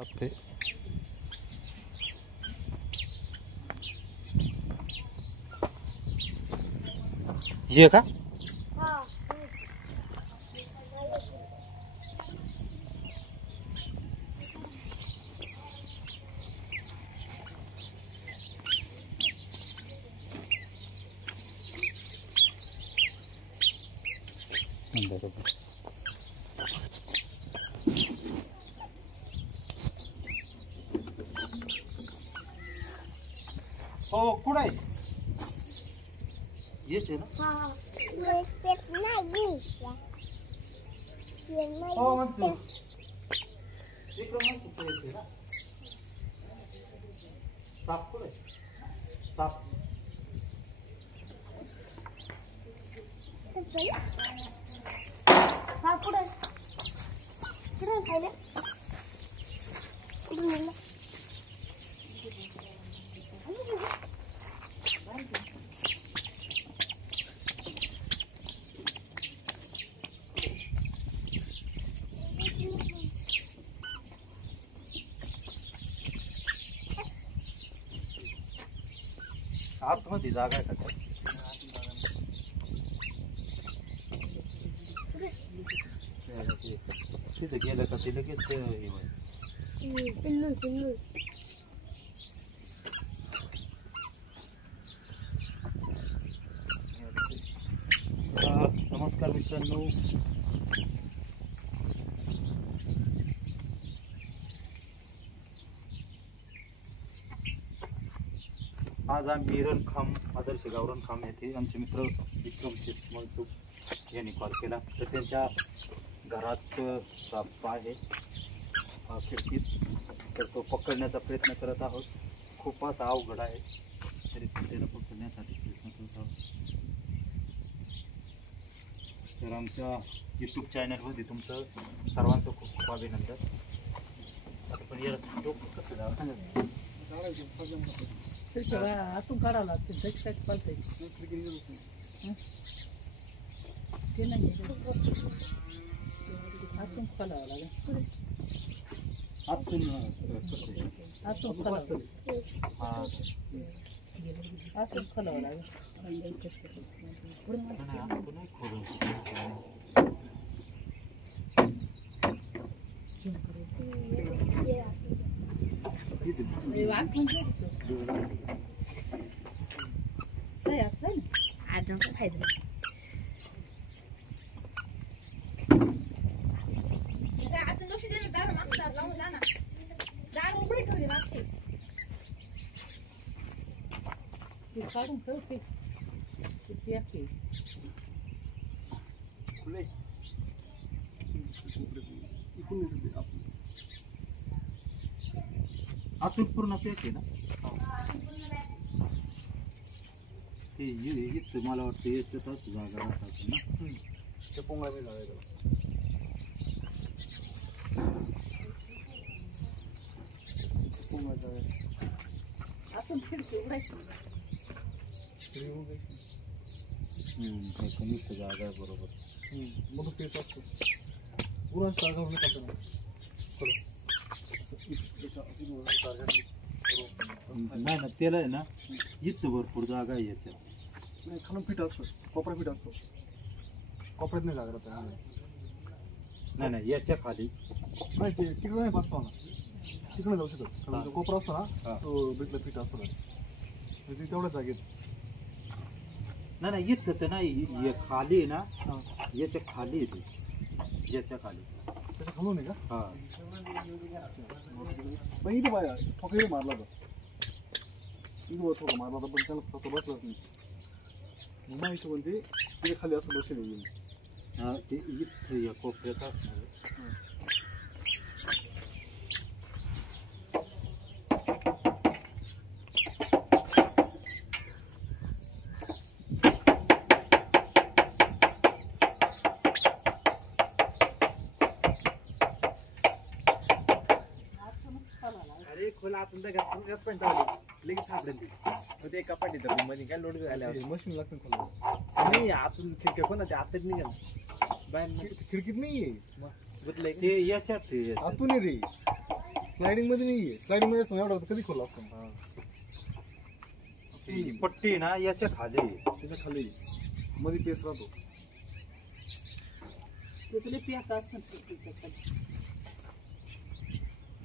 आपके ये का बरोबर हो कुठे आहे येच आहे ना हो म्हणतो इकडं म्हणतो येते ना साप कुठे साप साप कुठे कुठे खायला आतमध्ये जागा आहे का तिथे गेलं का ते लगेच हे होईल पिल्लू पिल्लू नमस्कार मित्रांनो आज आम्ही रणखाम आदर्श गाव रणखाम येथे आमचे मित्र विक्रम मनसुख यांनी कॉल केला तर त्यांच्या घरात साप आहे खिडकीत तर तो पकडण्याचा प्रयत्न करत आहोत खूप असा अवघड आहे तरी त्याला पकडण्यासाठी प्रयत्न करत आहोत तर आमच्या यूट्यूब चॅनलमध्ये तुमचं सर्वांचं खूप खूप अभिनंदन पण याला डोकं कसं जावं सांगा आतून काढावं लागते त्याची काय पालते ते नाही आतून काढावं लागेल आतून आतून काढावं हां आतून काढावं लागेल नाही खोडून आज फायदा लक्ष देणं दार मागचा लावून ना दार उघडे ठेवले मागचे ते काढून ठेवते ते आहे खुले आतून पूर्ण पॅक आहे ना ते इथं मला वाटतं याच्यातच जागा राहतात ना ते पोंगळा बी झाला आतून खिडकी उघडायची कमीच जागा आहे बरोबर मग तेच असतं पुरा जागा नाही ना त्याला आहे ना इथं भरपूर जागा आहे याच्यात नाही खालून फिट असतो कोपरा फिट असतो कोपऱ्यात नाही जागा राहता नाही नाही याच्या खाली नाही ते तिकडे नाही बसतो ना तिकडे जाऊ शकत कारण जो कोपरा असतो ना तो बिटला फिट असतो ना ते तेवढ्या जागेत नाही नाही इथं तर नाही खाली आहे ना याच्या खाली येते याच्या खाली त्याच्या खालून आहे का हां पण इथे बाया ठोका मारला होता इथं ठोका मारला होता पण त्याला फक्त बसलाच नाही नाही इथं पण ते खाली असं बसेल हां ते इथं या कोपऱ्यात असणार खोला आपण तर गप्पा पण चालली लगेच सापडेल ती ते कपाटी तर मध्ये काय लोड आल्यावर मशीन लागतं खोला नाही आतून खिडक्या कोणा ते आतच निघाल बाहेर खिडकीत नाही गुतलंय ते याच्यात आतून आहे रे स्लायडिंग मध्ये नाहीये, स्लायडिंग मध्ये असतं एवढा कधी खोला असतो. ती पट्टी ना याच्या खाली आहे. त्याच्या खाली मध्ये पेस राहतो. तुला पियाका असं तिच्या खाली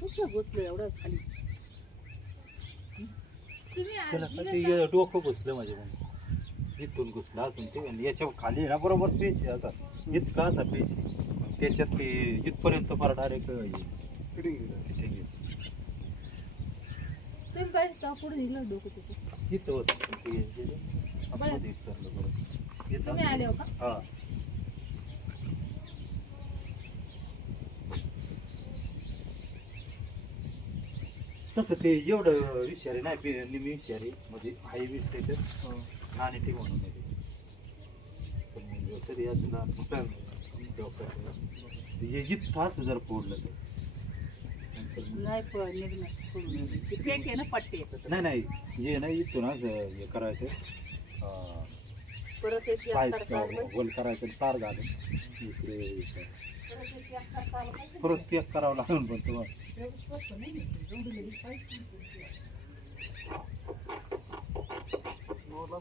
कसं घुसलं एवढं खाली. तुम्ही त्याला आज काय गेले ते डोकं घुसलं माझे मग इथून घुसलं असून ते आणि याच्या खाली आहे ना बरोबर पेच आहे असा इतका असा पेच आहे. त्याच्यात ते इथपर्यंत फार डायरेक्ट फिटिंग तुम्ही पाहिजे का पुढे निघलं डोकं त्याचं. इथं होतं ते आतमध्ये विचारलं बरोबर इथं. तुम्ही आले हो का? हा तसं ते एवढं विषारी नाही निमी विषारी म्हणजे हाय विस्टेटच नाणे ते म्हणून आहे ते. पण मग तरी अजून आपण जिथं असं जर फोडलं तर नाही निघणार ते पेक आहे ना पट्टे नाही नाही हे नाही इथून असं हे करायचं परत एक साईज होल करायचं तार घालून इकडे परत पॅक करावं लागेल पण तुम्हाला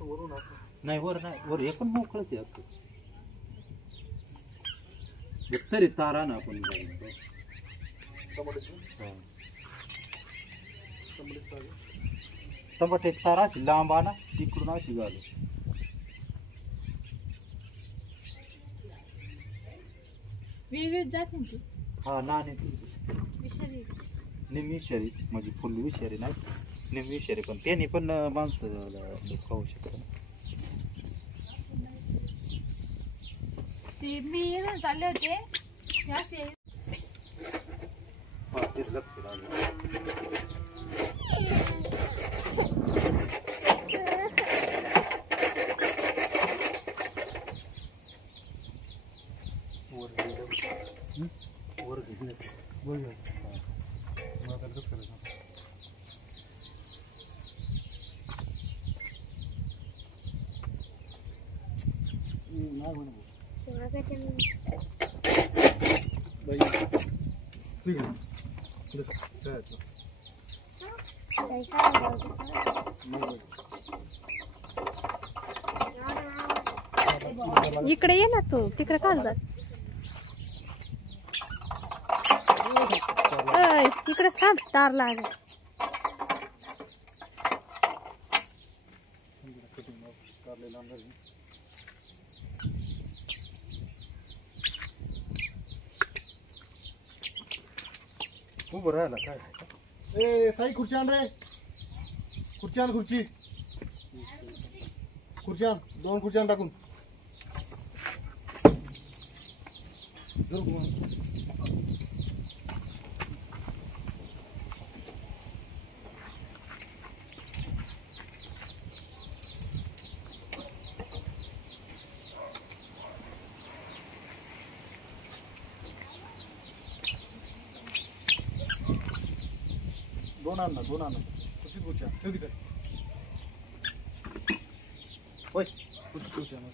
वरून असं नाही वर नाही वर हे पण मोकळच आहे अख्खं. तरी तारा ना आपण घालून तो. हा. टमाट्याची तार अशी लांब आणा तिकडून अशी घालू. वेगळीच जाते ना ती हा नाणे विषारी. निम्मी विषारी म्हणजे फुल विषारी नाही निम्मी विषारी पण त्यांनी पण माणसं खाऊ शकतात. ते मी ना चालले होते हे असे हा ते लक्ष लागलं. वर घेतलं बघूया मग आता कसं करायचं. नाही म्हणू ठीक आहे इकडे ये ना तू तिकडे काढ जात इकडेच थांब तार लागेल. उभं राहिला काय ए साई खुर्ची आण रे. खुर्ची आण खुर्ची खुर्ची आण 2 खुर्च्या टाकून दोन आण खुर्ची आण ठेव तिकडे. होय खुर्ची आण.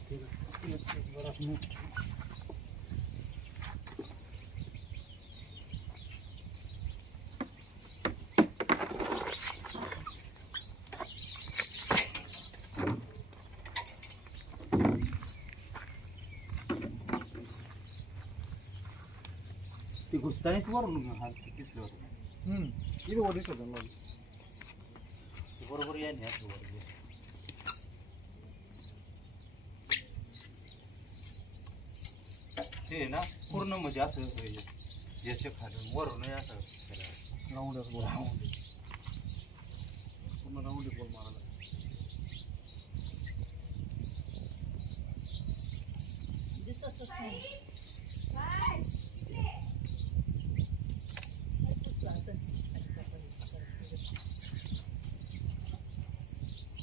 ते घुसतानीच वरून हा दिसलं होतं इथे वर दिसत होतं मला. ते बरोबर या नाही असं वर. ते ना पूर्ण म्हणजे असं याच्या खालून वरून असं राऊंडच बॉल पूर्ण राऊंडच बॉल मारायला. दिसतच नाही.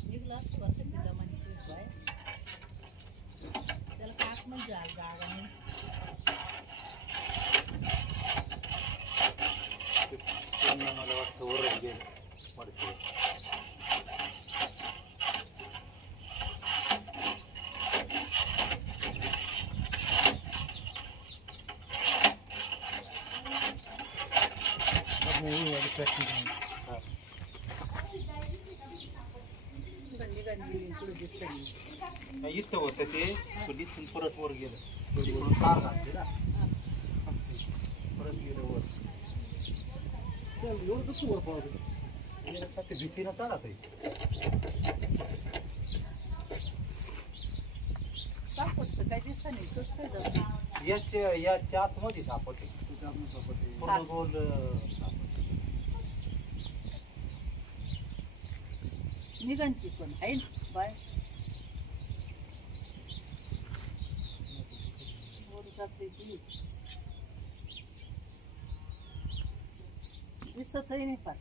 निघला असतो बरं का तिला म्हणजे खूप आहे. त्याला काय आत म्हणजे जागा नाही. पूर्ण मला वाटतं वरच गेलं पडते. इथं होतं ते पण इथून परत वर गेलं. तिकडून तार घातली ना परत गेलं वर. एवढं कसं वर पळालं? ते भीतीनं चालत आहे. सापडतं काय दिसत नाही. कसं काय जातं? याच्या आतमध्ये सापडते त्याच्या आतून सापडते. पूर्ण गोल सापडते. निघणची पण आहे ना बाय. वर जाते ती. दिसतही नाही फार.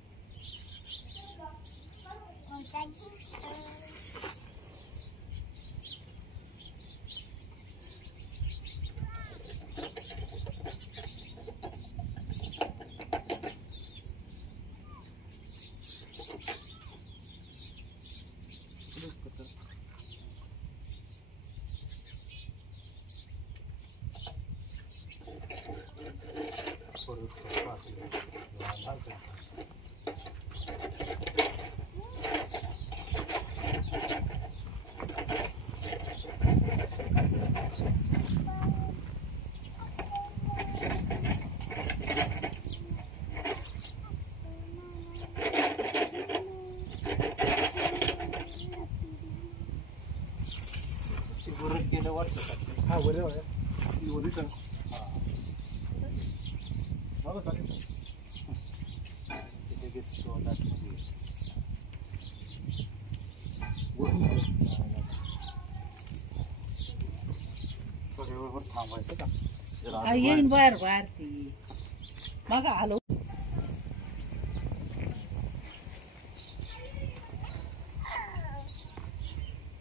बरं गेलं वाटतं. हा वर आहे. वर इथं. मला चालेल. तिथे गेलं तोंडात वरून थोड्या वेळवर थांबायचं का जर हा येईन बाहेर बाहेर ती. मग आलो.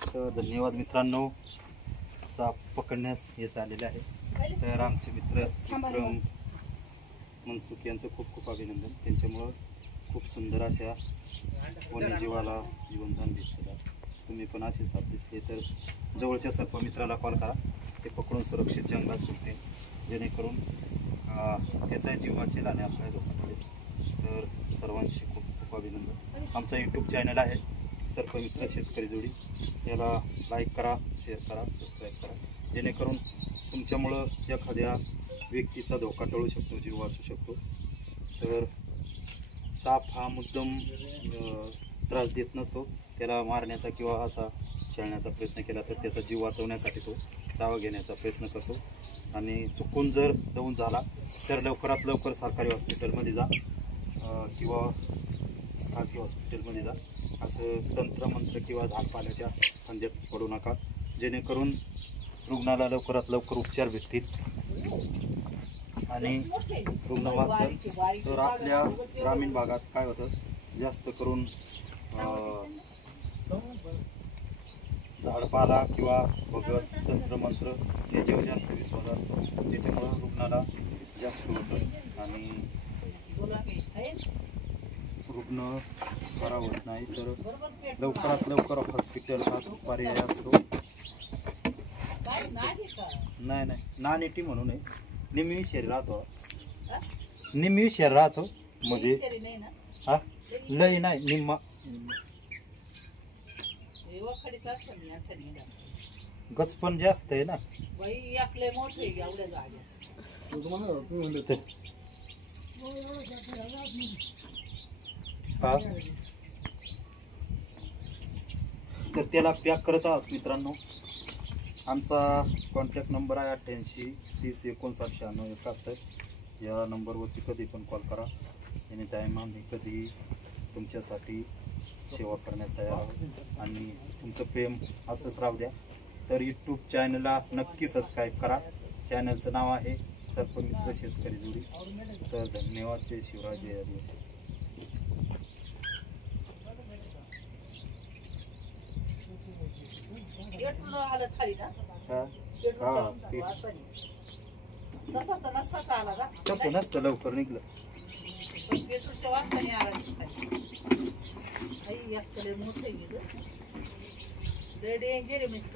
तर धन्यवाद मित्रांनो. साप पकडण्यास यश आलेले आहे. तर आमचे मित्र विक्रम मनसुख यांचं खूप खूप अभिनंदन. त्यांच्यामुळं खूप सुंदर अशा वन्यजीवाला जीवनदान भेटलेलं. तुम्ही पण असे साप दिसले तर जवळच्या सर्पमित्राला कॉल करा. ते पकडून सुरक्षित जंगलात सुटते जेणेकरून त्याचा जीव वाचेल आणि आपला धोका पडेल. तर सर्वांचे खूप खूप अभिनंदन. आमचा यूट्यूब चॅनल आहे सर्पमित्र शेतकरी जोडी. याला लाईक करा, शेअर करा, सबस्क्राईब करा जेणेकरून तुमच्यामुळं एखाद्या व्यक्तीचा धोका टळू शकतो, जीव वाचू शकतो. तर साप हा मुद्दाम त्रास देत नसतो. त्याला मारण्याचा किंवा असा छळण्याचा प्रयत्न केला तर त्याचा जीव वाचवण्यासाठी तो चावा घेण्याचा प्रयत्न करतो. आणि चुकून जर जाऊन झाला तर लवकरात लवकर सरकारी हॉस्पिटलमध्ये जा किंवा खाजगी हॉस्पिटलमध्ये जा. असं तंत्रमंत्र किंवा झाडपाल्याच्या फंद्यात पडू नका जेणेकरून रुग्णाला लवकरात लवकर उपचार भेटतील आणि रुग्ण वाचेल. तर आपल्या ग्रामीण भागात काय होतं जास्त करून झाडपाला किंवा भगत तंत्रमंत्र याच्यावर जास्त विश्वास असतो. त्याच्यामुळं रुग्णाला जास्त होतं आणि रुग्ण बरा होत नाही. तर लवकरात लवकर हॉस्पिटल हा पर्याय असतो. नाही नाही नानेटी म्हणून आहे. निम्मी शरीर राहतो, निम्मी शरीर राहतो म्हणजे हा लय नाही निम्मा. गच पण जास्त आहे ना. हा तर त्याला पॅक करत आहोत मित्रांनो. आमचा कॉन्टॅक्ट नंबर आहे 88 30 59 96 71. या नंबरवरती कधी पण कॉल करा. एनी टाईम आम्ही कधी तुमच्यासाठी सेवा करण्यात तयार आहोत आणि तुमचं प्रेम असंच राहू द्या. तर यूट्यूब चॅनलला नक्की सबस्क्राईब करा. चॅनलचं नाव आहे सर्पमित्र शेतकरी जोडी. तर धन्यवाद. जय शिवराय, जय आदिवासी. पेट्रोल आलं खाली ना हा पेट्रोल तसाच नसताच आला का तसं नसतं, लवकर निघलं. पेट्रोलच्या वासाने आला खाली आई एकतले मोठे गेलं डेंजर